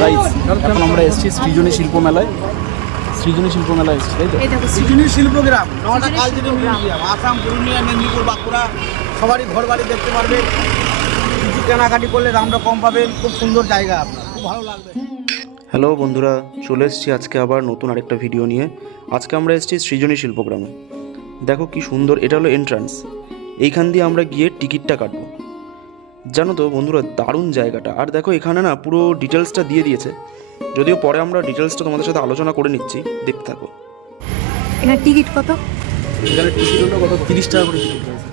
Guys এখন আমরা এসেছি সৃজনী শিল্প মেলায়। সৃজনী শিল্প মেলায় এসেছি, তাই তো? সৃজনী শিল্পগ্রাম, নটা কালচারাল মিউজিয়াম, আসাম, পুরুলিয়া, মেদিনীপুর, বাঁকুড়া সবারই ঘর বাড়ি দেখতে পারবেন। কিছু কেনাকাটি করলে দামটা কম পাবেন। খুব সুন্দর জায়গা, আপনার খুব ভালো লাগবে। হ্যালো বন্ধুরা, চলে এসেছি আজকে আবার নতুন আরেকটা ভিডিও নিয়ে। আজকে আমরা এসেছি সৃজনী শিল্পগ্রামে। দেখো কি সুন্দর, এটা হলো এন্ট্রান্স। এইখান দিয়ে আমরা গিয়ে টিকিটটা কাটবো। জানো তো বন্ধুরা, দারুণ জায়গাটা। আর দেখো এখানে না পুরো ডিটেলসটা দিয়ে দিয়েছে, যদিও পরে আমরা ডিটেলসটা তোমাদের সাথে আলোচনা করে নিচ্ছি, দেখতে থাকো। এখানে টিকিট কত? এখানে টিকিট হলো কত? 30 টাকা করে টিকিট রয়েছে।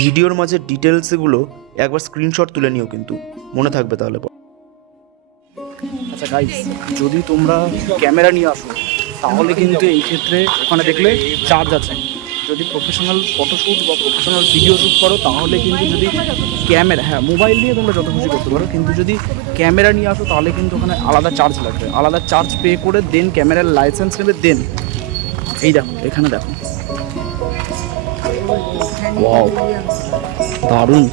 ভিডিওর মাঝে ডিটেলসগুলো একবার স্ক্রিনশট তুলে নিও, কিন্তু মনে থাকবে তাহলে। আচ্ছা গাইস, যদি তোমরা ক্যামেরা নিয়ে আসো তাহলে কিন্তু এই ক্ষেত্রে ওখানে দেখলে চার্জ আছে। যদি প্রফেশনাল ফটোশ্যুট বা প্রফেশনাল ভিডিও শ্যুট করো তাহলে কিন্তু, যদি ক্যামেরা, হ্যাঁ মোবাইল দিয়ে তোমরা যত খুশি করতে পারো, কিন্তু যদি ক্যামেরা নিয়ে আসো তাহলে কিন্তু ওখানে আলাদা চার্জ লাগবে। আলাদা চার্জ পে করে দেন ক্যামেরার লাইসেন্স নেবে দেন। এই দেখো, এখানে দেখো, ওয়াও দারুণ।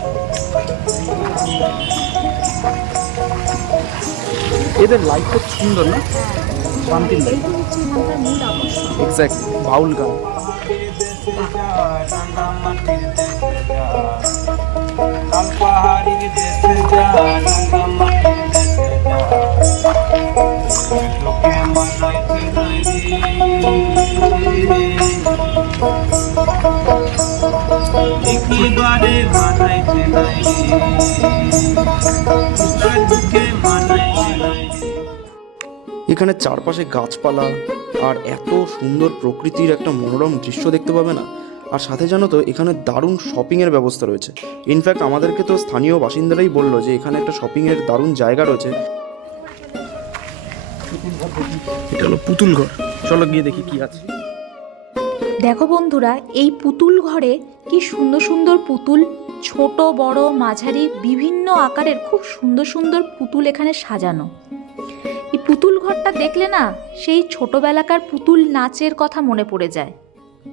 এদের লাইফ খুব সুন্দর না? শান্তির লাইফ, এক্স্যাক্ট বাউল গান। এখানে চারপাশে গাছপালা আর এত সুন্দর প্রকৃতির একটা মনোরম দৃশ্য দেখতে পাবে না। আর সাথে জানো তো এখানে দারুণ শপিংয়ের ব্যবস্থা রয়েছে। ইনফ্যাক্ট আমাদেরকে তো স্থানীয় বাসিন্দারাই বললো যে এখানে একটা শপিংয়ের দারুণ জায়গা রয়েছে। এটা হলো পুতুল ঘর, চলো গিয়ে দেখি কি আছে। দেখো বন্ধুরা, এই পুতুল ঘরে কি সুন্দর সুন্দর পুতুল, ছোট বড় মাঝারি বিভিন্ন আকারের খুব সুন্দর সুন্দর পুতুল এখানে সাজানো। এই পুতুল ঘরটা দেখলে না সেই ছোটবেলাকার পুতুল নাচের কথা মনে পড়ে যায়।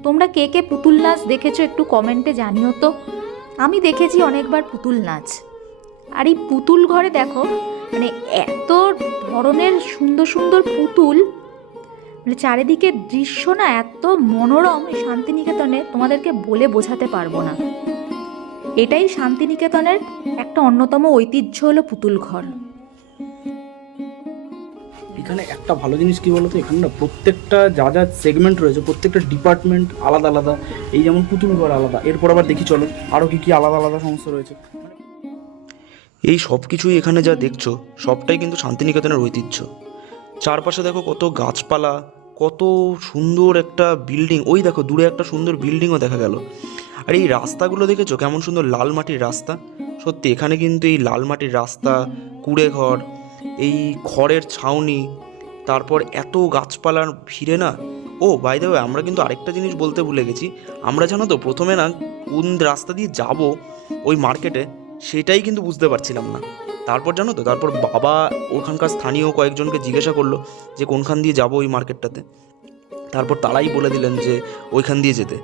তোমরা কে কে পুতুল নাচ দেখেছো একটু কমেন্টে জানিও তো। আমি দেখেছি অনেকবার পুতুল নাচ। আর এই পুতুল ঘরে দেখো মানে এত ধরনের সুন্দর সুন্দর পুতুল, মানে চারিদিকের দৃশ্য না এত মনোরম। এই শান্তিনিকেতনে তোমাদেরকে বলে বোঝাতে পারবো না। এটাই শান্তিনিকেতনের একটা অন্যতম ঐতিহ্য হলো পুতুল ঘর। এখানে একটা ভালো জিনিস কি বলতো, এখানে না প্রত্যেকটা যা যা সেগমেন্ট রয়েছে প্রত্যেকটা ডিপার্টমেন্ট আলাদা আলাদা। এই যেমন পুতুল ঘর আলাদা, এরপর আবার দেখি চলো আরও কি কি আলাদা আলাদা সমস্ত রয়েছে। এই সব কিছুই এখানে যা দেখছো সবটাই কিন্তু শান্তিনিকেতনের ঐতিহ্য। চারপাশে দেখো কত গাছপালা, কত সুন্দর একটা বিল্ডিং। ওই দেখো দূরে একটা সুন্দর বিল্ডিংও দেখা গেল। আর এই রাস্তাগুলো দেখেছো কেমন সুন্দর, লাল মাটির রাস্তা। সত্যি এখানে কিন্তু এই লাল মাটির রাস্তা, কুড়ে ঘর, এই খড়ের ছাউনি, তারপর এত গাছপালার ভিড়ে না। ও বাই দ্য ওয়ে, আমরা কিন্তু আরেকটা জিনিস বলতে ভুলে গেছি। আমরা জানো তো প্রথমে না কোন রাস্তা দিয়ে যাব ওই মার্কেটে সেটাই কিন্তু বুঝতে পারছিলাম না। তারপর জানো তো, তারপর বাবা ওখানকার স্থানীয় কয়েকজনকে জিজ্ঞাসা করলো যে কোনখান দিয়ে যাব ওই মার্কেটটাতে। তারপর তারাই বলে দিলেন যে ওইখান দিয়ে যেতে।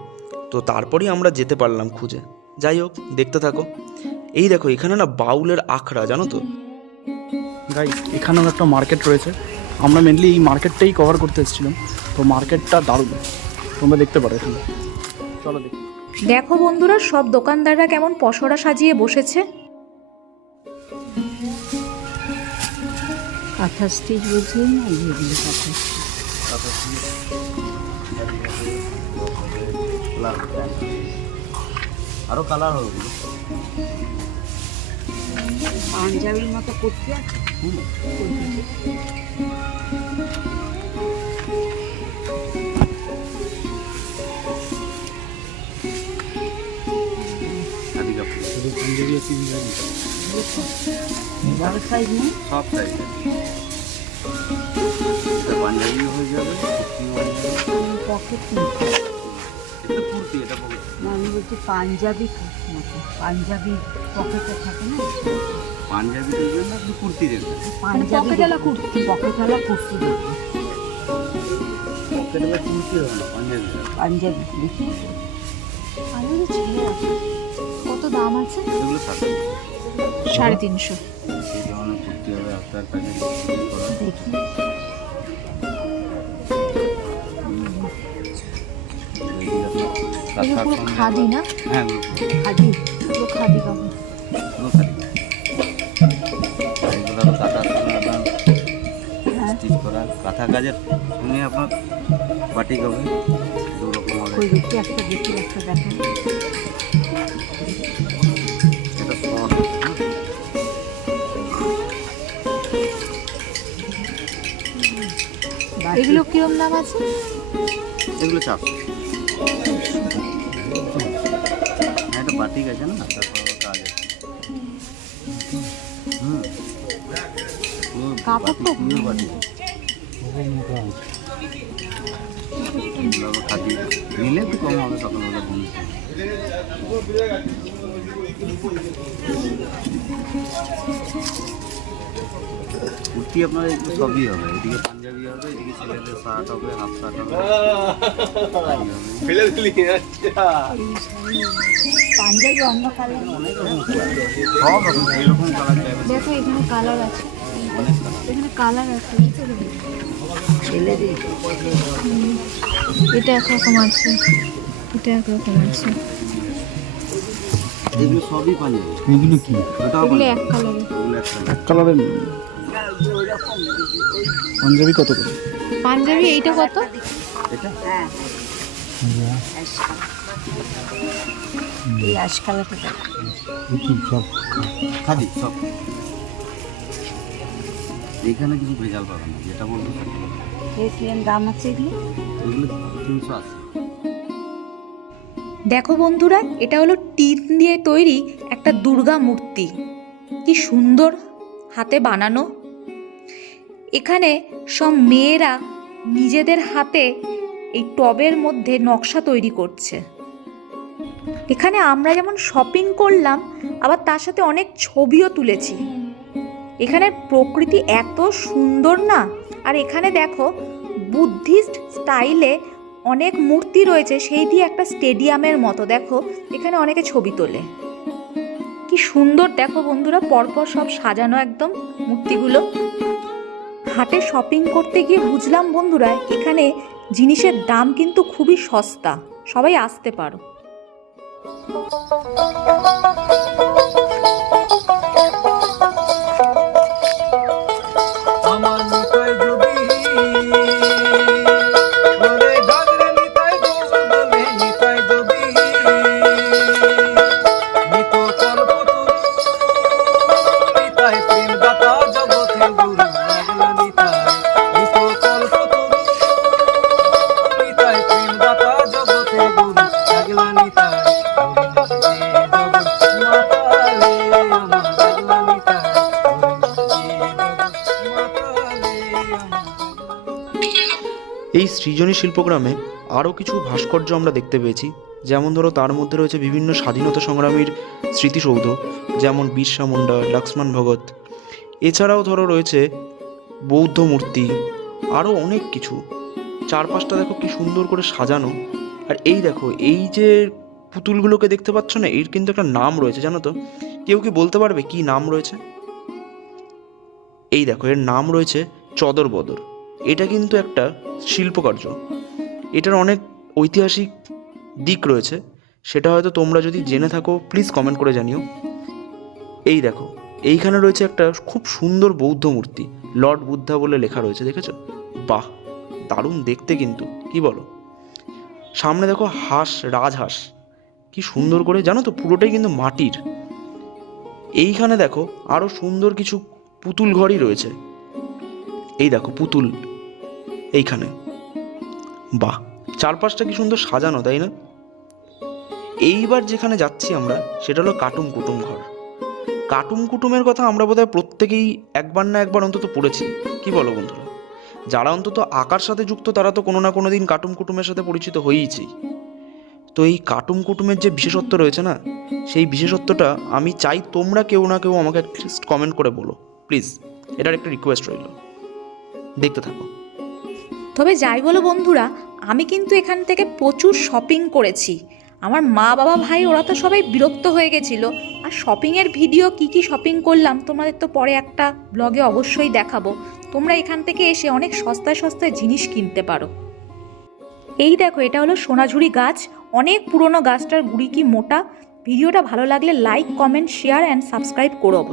তো তারপরেই আমরা যেতে পারলাম খুঁজে। যাই হোক, দেখতে থাকো। এই দেখো এখানে না বাউলের আখড়া, জানো তো গাইস এখানেও একটা মার্কেট রয়েছে। আমরা মেনলি এই মার্কেটটাই কভার করতে এসেছিলাম। তো মার্কেটটা দারুণ, তোমরা দেখতে পারো এখানে, চলো দেখি। দেখো বন্ধুরা, সব দোকানদাররা কেমন পসরা সাজিয়ে বসেছে। কাঁথা স্টিচ বলছি না, এইগুলো কাঁথা আরো কালার হবে, পাঞ্জাবির মতো কুর্তি আছে। পাঞ্জাবি আছে, বড় সাইজ নেই, সব সাইজ পাঞ্জাবি হয়ে যাবে, পকেট এটা কুর্তি, এটা পকেট। না, আমি বলছি পাঞ্জাবি মতো, পাঞ্জাবি পকেটে থাকে না, পাঞ্জাবি দেখবেন না, কুর্তি দেখবেন। পাঞ্জাবি কুর্তি, পকেটওয়ালা কুর্তি দেখবেন। পকেটওয়ালা কুর্তি হবে না, পাঞ্জাবি। পাঞ্জাবি দেখি কত দাম আছে? এগুলো 350। 350। এই ধরনের কুর্তি হবে হাতের কাজে করা। দেখি এইদিকে আপনার এগুলো পুরো খাদি না? হ্যাঁ খাদি, পুরো খাদি কাপড়। এগুলো কাঁথার সঙ্গে আপনার স্টিচ করা, কাঁথা কাজের সঙ্গে আপনার বাটিক হবে, দু রকম হবে। ওই দেখি একটা দেখেন। এটা শর্ট, এগুলো কিরম দাম আছে? এগুলো চাপ। হ্যাঁ, এটা বাটিক আছে না, তারপর কাজ আছে। কাপড় তো বাটিক খাদি নিলে একটু কম হবে সকালবেলা ঘুমিয়ে। কুর্তি আপনার একটু সবই হবে, এদিকে পাঞ্জাবি হবে, এদিকে ছেলেদের শার্ট হবে, হাফ শার্ট হবে, পাঞ্জাবি অন্য কালার। অনেক রকম সব রকম এইরকম কালার চাইবে, দেখো এখানে কালার আছে, অনেক কালার। এখানে কালার আছে। এটা একরকম আছে, এটা একরকম আছে। এগুলো সবই পাঞ্জাবি। এগুলো কি? ওটাও এগুলো এক পাঞ্জাবি, কালারের। এগুলো এক কালার। এক কালারের পাঞ্জাবি কত করে? পাঞ্জাবি এইটা কত? এটা এই অ্যাশ কালারটা। খাদি সব। এখানে কিছু ভেজাল পাবে না, যেটা বলবো সেটা বলবো। এর কিরম দাম আছে এগুলো? এগুলো 380। দেখো বন্ধুরা, এটা হলো টিন দিয়ে তৈরি একটা দুর্গা মূর্তি। কি সুন্দর হাতে বানানো। এখানে সব মেয়েরা নিজেদের হাতে এই টবের মধ্যে নকশা তৈরি করছে। এখানে আমরা যেমন শপিং করলাম, আবার তার সাথে অনেক ছবিও তুলেছি। এখানের প্রকৃতি এত সুন্দর না। আর এখানে দেখো বুদ্ধিস্ট স্টাইলে অনেক মূর্তি রয়েছে, সেই দিয়ে একটা স্টেডিয়ামের মতো। দেখো এখানে অনেকে ছবি তোলে। কি সুন্দর দেখো বন্ধুরা, পরপর সব সাজানো একদম মূর্তিগুলো। হাটে শপিং করতে গিয়ে বুঝলাম বন্ধুরা, এখানে জিনিসের দাম কিন্তু খুবই সস্তা। সবাই আসতে পারো। এই সৃজনী শিল্পগ্রামে আরও কিছু ভাস্কর্য আমরা দেখতে পেয়েছি। যেমন ধরো তার মধ্যে রয়েছে বিভিন্ন স্বাধীনতা সংগ্রামীর স্মৃতিসৌধ, যেমন বিরসা মুন্ডা, লক্ষ্মণ ভগত। এছাড়াও ধরো রয়েছে বৌদ্ধ মূর্তি, আরও অনেক কিছু। চারপাশটা দেখো কি সুন্দর করে সাজানো। আর এই দেখো, এই যে পুতুলগুলোকে দেখতে পাচ্ছ না, এর কিন্তু একটা নাম রয়েছে, জানো তো? কেউ কি বলতে পারবে কি নাম রয়েছে? এই দেখো, এর নাম রয়েছে চদর বদর। এটা কিন্তু একটা শিল্পকার্য। এটার অনেক ঐতিহাসিক দিক রয়েছে, সেটা হয়তো তোমরা যদি জেনে থাকো প্লিজ কমেন্ট করে জানিও। এই দেখো, এইখানে রয়েছে একটা খুব সুন্দর বৌদ্ধ মূর্তি, লর্ড বুদ্ধা বলে লেখা রয়েছে, দেখেছো? বাহ, দারুণ দেখতে কিন্তু, কি বলো? সামনে দেখো হাঁস, রাজহাঁস, কি সুন্দর করে, জানো তো পুরোটাই কিন্তু মাটির। এইখানে দেখো আরও সুন্দর কিছু পুতুল ঘরই রয়েছে। এই দেখো পুতুল এইখানে, বাহ, চারপাশটা কি সুন্দর সাজানো, তাই না? এইবার যেখানে যাচ্ছি আমরা, সেটা হলো কাটুম কুটুম ঘর। কাটুম কুটুমের কথা আমরা বোধহয় প্রত্যেকেই একবার না একবার অন্তত পড়েছি, কি বলো বন্ধুরা? যারা অন্তত আঁকার সাথে যুক্ত, তারা তো কোনো না কোনো দিন কাটুম কুটুমের সাথে পরিচিত হয়েইছেই। তো এই কাটুম কুটুমের যে বিশেষত্ব রয়েছে না, সেই বিশেষত্বটা আমি চাই তোমরা কেউ না কেউ আমাকে কমেন্ট করে বলো প্লিজ। এটার একটা রিকোয়েস্ট রইল, দেখতে থাকো। তবে যাই বলো বন্ধুরা, আমি কিন্তু এখান থেকে প্রচুর শপিং করেছি। আমার মা বাবা ভাই ওরা তো সবাই বিরক্ত হয়ে গেছিলো। আর শপিংয়ের ভিডিও কি কি শপিং করলাম তোমাদের তো পরে একটা ব্লগে অবশ্যই দেখাবো। তোমরা এখান থেকে এসে অনেক সস্তায় সস্তায় জিনিস কিনতে পারো। এই দেখো, এটা হলো সোনাঝুরি গাছ, অনেক পুরনো গাছটার গুড়ি কি মোটা। ভিডিওটা ভালো লাগলে like, comment, share and subscribe করো অবশ্যই।